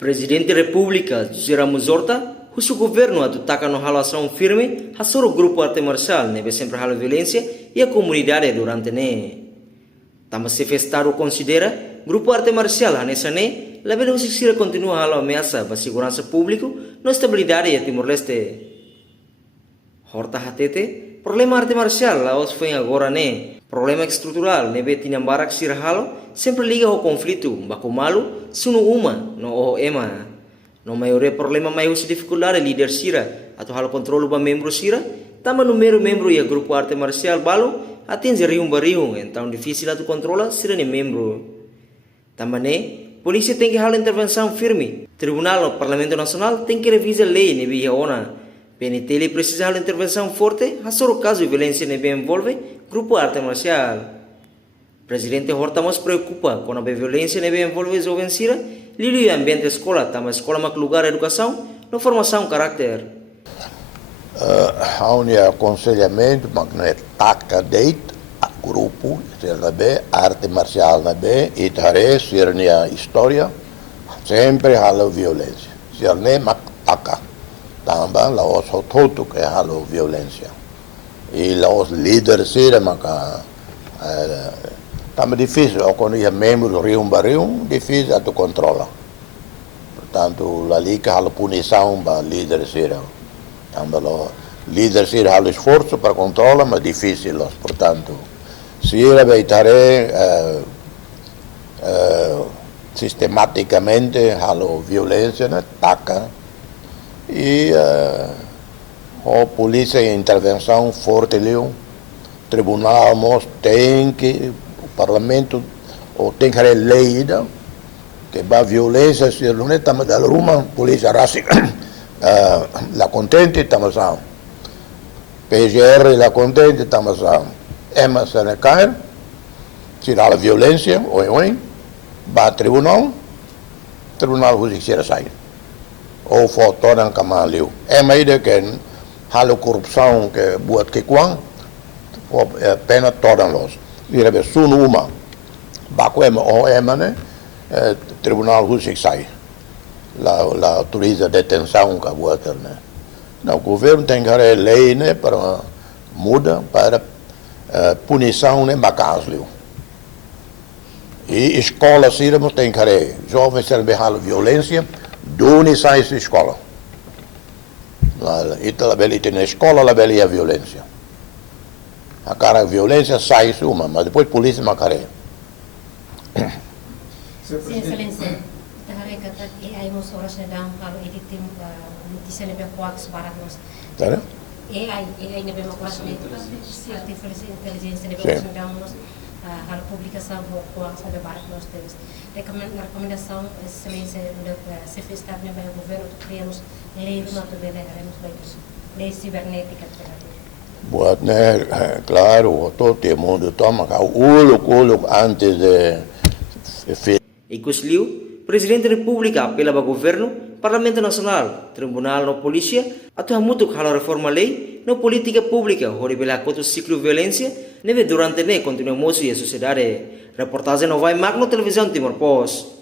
Presidente da República, José Ramos Horta, o governo ataca no relação firme a o grupo arte marcial, neve sempre a violência e a comunidade durante ne. Tama se festado considera grupo arte marcial nessa ne, la bela se continua a ameaça para a segurança pública, na estabilidade e Timor-Leste. Horta hatete, problema arte marcial lá os foi agora ne, problema estrutural neve tinambarak sirhalo, sempre liga ao conflito, bakumalu, sunu uma no o ema. No maioria problema maior se dificuldade líder sira atau hal controle ba membro sira, tama número membro e grupo arte marcial balo atinge rium então difícil atu controla sira ne membro. Também polícia tem que hal intervenção firme. Tribunal ou Parlamento Nacional tem que revisar lei ne via ona. PNT precisa hal intervenção forte, a soro caso de violência ne envolve grupo arte marcial. Presidente Horta mas preocupa com a violência ne envolve jovem sira. Lili ambiente escola, tama escola mak lugar educação, no formação caráter. Há um aconselhamento, mas não é taca deit, grupo, ser na B, arte marcial na B, e tare, ser na história, sempre há violência. Ser na taca, também lá os todo que há violência. E lá os líderes ser maka também difícil, quando é membro rium, difícil a tu controla. Portanto, lá liga a punição para líderes ser. Também líderes ser há esforço para controlar, mas difícil. Portanto, se ele vai estar sistematicamente há violência, ataca e a polícia e intervenção forte ali, tribunal tem que Parlamento ou tem que haver lei que a violência se não é também da uma polícia racial la contente estamos a PGR la contente estamos a EMA se recair se há violência oi vai tribunal judiciário sai ou fotoran camalio EMA ide que há corrupção que buat que quang pena todan los Direbe sunu uma, baco ema o ema né, tribunal rusik sai, la autoriza detenção que buat né. Não, o governo tem que ter lei né para muda para punição né macaslo. E escola siremos tem que ter jovens ser behal violência, duni sai se escola. Ita la beli tem escola la beli a violência. A cara violência sai uma, mas depois polícia macaré. Sim, excelência. Tahare kata AI mo soras na dam kalau editing notisia nebe kuak sebarat mas. Tá? AI nebe makuas ne artificial intelligence nebe kuak na dam mas hal publicação kuak sebarat mas teres. Recomendação excelência do CF Estado nebe governo criamos lei do nosso bebê haremos lei cibernética. Buat né, claro, todo mundo toma o antes de Icusliu, Presidente da República apela para governo, Parlamento Nacional, Tribunal no Polícia, atau hamutuk hal reforma lei no política pública, hori bela koto ciclo violência, neve durante ne continua moço e a sociedade. Reportagem no vai magno televisão Timor Post.